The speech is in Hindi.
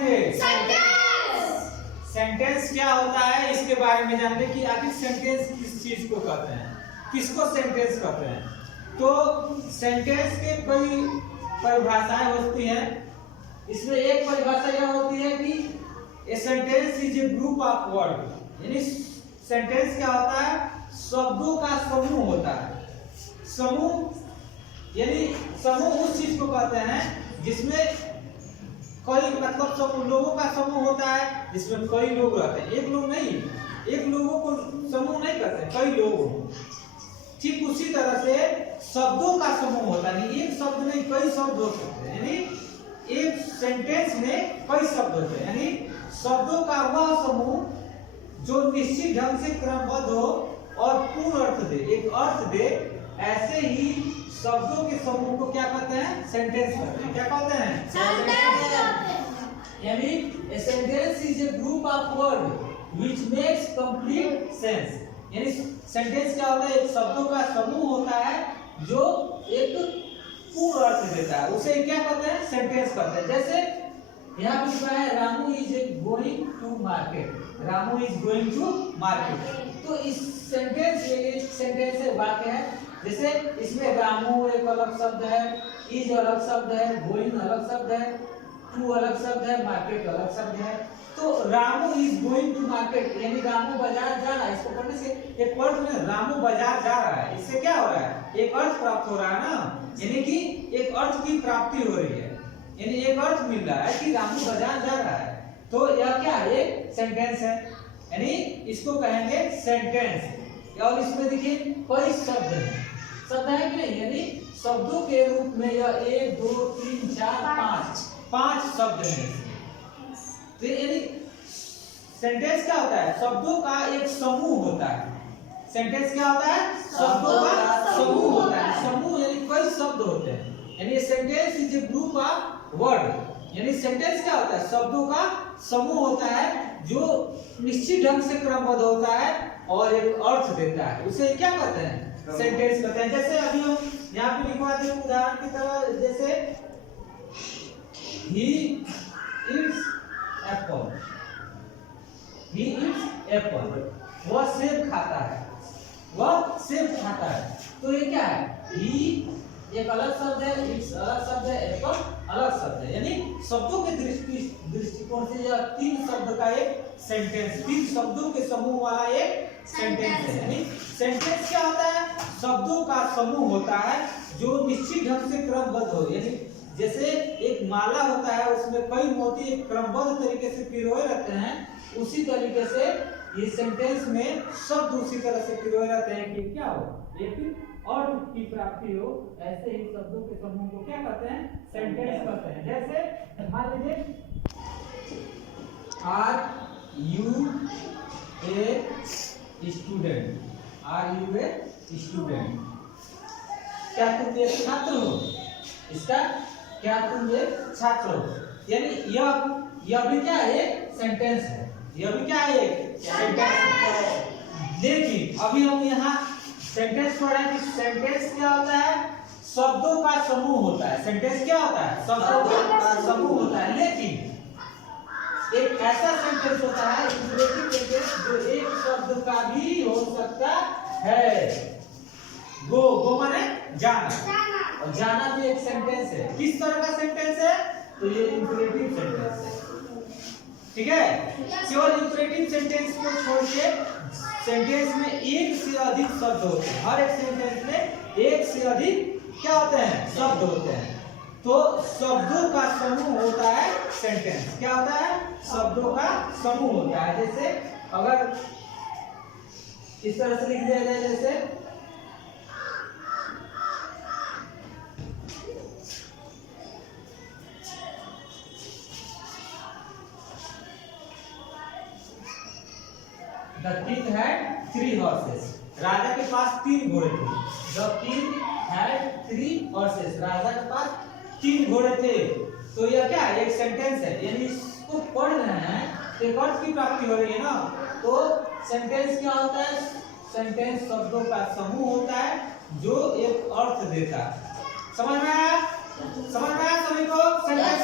पढ़ेंगे? सेंटेंस। सेंटेंस क्या होता है इसके बारे में जानते हैं कि आखिर सेंटेंस किस चीज को कहते हैं, किसको सेंटेंस कहते हैं। तो सेंटेंस के कई परिभाषाएं होती हैं। इसमें एक परिभाषा यह होती है कि a sentence is a group of word, यानी सेंटेंस क्या होता है, शब्दों का समूह होता है। समूह यानी समूह उस चीज को कहते हैं जिसमें कई मतलब समूह लोगों का समूह होता है, जिसमें कई लोग रहते हैं, एक लोग नहीं, एक लोगों को समूह नहीं कहते, कई लोग। ठीक उसी तरह से शब्दों का समूह होता है, एक शब्द नहीं कई शब्द हो सकते हैं, यानी एक सेंटेंस में कई शब्द होते हैं, यानी शब्दों का वह समूह जो निश्चित ढंग से क्रमबद्ध हो और पूर्ण अर्थ दे, एक अर्थ दे। ऐसे ही शब्दों के समूह को क्या कहते हैं, सेंटेंस कहते हैं। क्या कहते हैं, सेंटेंस। यानी a sentence is a group of word which makes complete sense. यानी सेंटेंस क्या होता है, एक शब्दों का समूह होता है जो एक पूर्ण अर्थ देता है, उसे क्या कहते हैं, सेंटेंस कहते हैं। जैसे यहाँ पे लिखा है Ramu is going to market, Ramu is going to market. तो इस सेंटेंस ये सेंटेंस है, वाक्य है। जैसे इसमें रामू एक अलग शब्द है, इज अलग शब्द है, गोइंग अलग शब्द है, टू अलग शब्द है, मार्केट अलग शब्द है। तो Ramu is going to market यानी रामू बाजार जा रहा है। इसको पढ़ने से एक अर्थ में रामू बाजार जा रहा है, इससे क्या हो रहा है, एक अर्थ प्राप्त हो रहा है ना, यानी कि एक अर्थ की प्राप्ति हो रही है, यानी एक अर्थ मिल रहा है कि रामू बाजार जा रहा है। तो यह क्या है, एक सेंटेंस है, यानी इसको कहेंगे सेंटेंस। और इसमें देखिए कई शब्द हैं, शब्द है कि नहीं, यानी शब्दों के रूप में यह 1 2 3 4 5 शब्द हैं। तो यानी सेंटेंस क्या होता है, शब्दों का एक समूह होता है। सेंटेंस क्या होता है, शब्दों का समूह होता है। समूह यानी कई शब्द होते हैं, यानी sentence is a group of word. यानी सेंटेंस क्या होता है, शब्दों का समूह होता है जो निश्चित ढंग से क्रमबद्ध होता है और एक अर्थ देता है, उसे क्या कहते हैं, सेंटेंस कहते हैं। जैसे अभी हम यहाँ पे लिखवा दें उदाहरण की तरह, जैसे he eats apple, he eats apple, वह सेब खाता है, वह सेब खाता है। तो ये क्या है, he एक अलग शब्द है, eats अलग शब्द है, apple अलग शब्द है, यानी शब्दों के दृष्टिकोण से यह 3 शब्द का एक सेंटेंस, 3 शब्दों के समूह वाला एक सेंटेंस है। यानी सेंटेंस क्या होता है, शब्दों का समूह होता है जो निश्चित ढंग से क्रमबद्ध हो, यानी जैसे एक माला होता है उसमें कई मोती एक क्रमबद्ध तरीके से पिरोए रहते हैं, उसी तरीके से ये सेंटेंस में शब्द उसी तरह से पिरोए रहते हैं कि क्या हो, एक अर्थ की प्राप्ति हो। ऐसे ही शब्दों के समूह को क्या कहते हैं, सेंटेंस कहते हैं। जैसे मान लीजिए are you a student, are you a student, क्या तुम एक छात्र हो, इसका क्या तुम एक छात्र हो, यानी यह भी क्या है, एक सेंटेंस है, यह भी क्या है, एक सेंटेंस है। लेकिन अभी हम यहाँ सेंटेंस पढ़ रहे हैं कि सेंटेंस क्या होता है, शब्दों का समूह होता है। सेंटेंस क्या होता है, शब्दों का समूह होता है। लेकिन एक ऐसा सेंटेंस होता है सेंटेंस जो एक शब्द का भी हो सकता है। गो माने जाना, और जाना भी एक सेंटेंस है। किस तरह का सेंटेंस है, तो ये इंपरेटिव सेंटेंस है, ठीक है। केवल इंपरेटिव सेंटेंस को छोड़ के सेंटेंस में एक से अधिक शब्द होते हैं, हर एक सेंटेंस में एक से अधिक क्या होते हैं, शब्द होते हैं। तो शब्दों का समूह होता है सेंटेंस। क्या होता है, शब्दों का समूह होता है। जैसे अगर इस तरह से लिख दिया जाए, जैसे The king had 3 horses. राजा के पास 3 घोड़े थे। The king had 3 horses. राजा के पास 3 घोड़े थे। तो यह क्या है, एक सेंटेंस है, यानी इसको पढ़ रहे हैं तो एक अर्थ की प्राप्ति हो रही है ना। तो सेंटेंस क्या होता है, सेंटेंस शब्दों का समूह होता है जो एक अर्थ देता है। समझ में आया सभी को सेंटेंस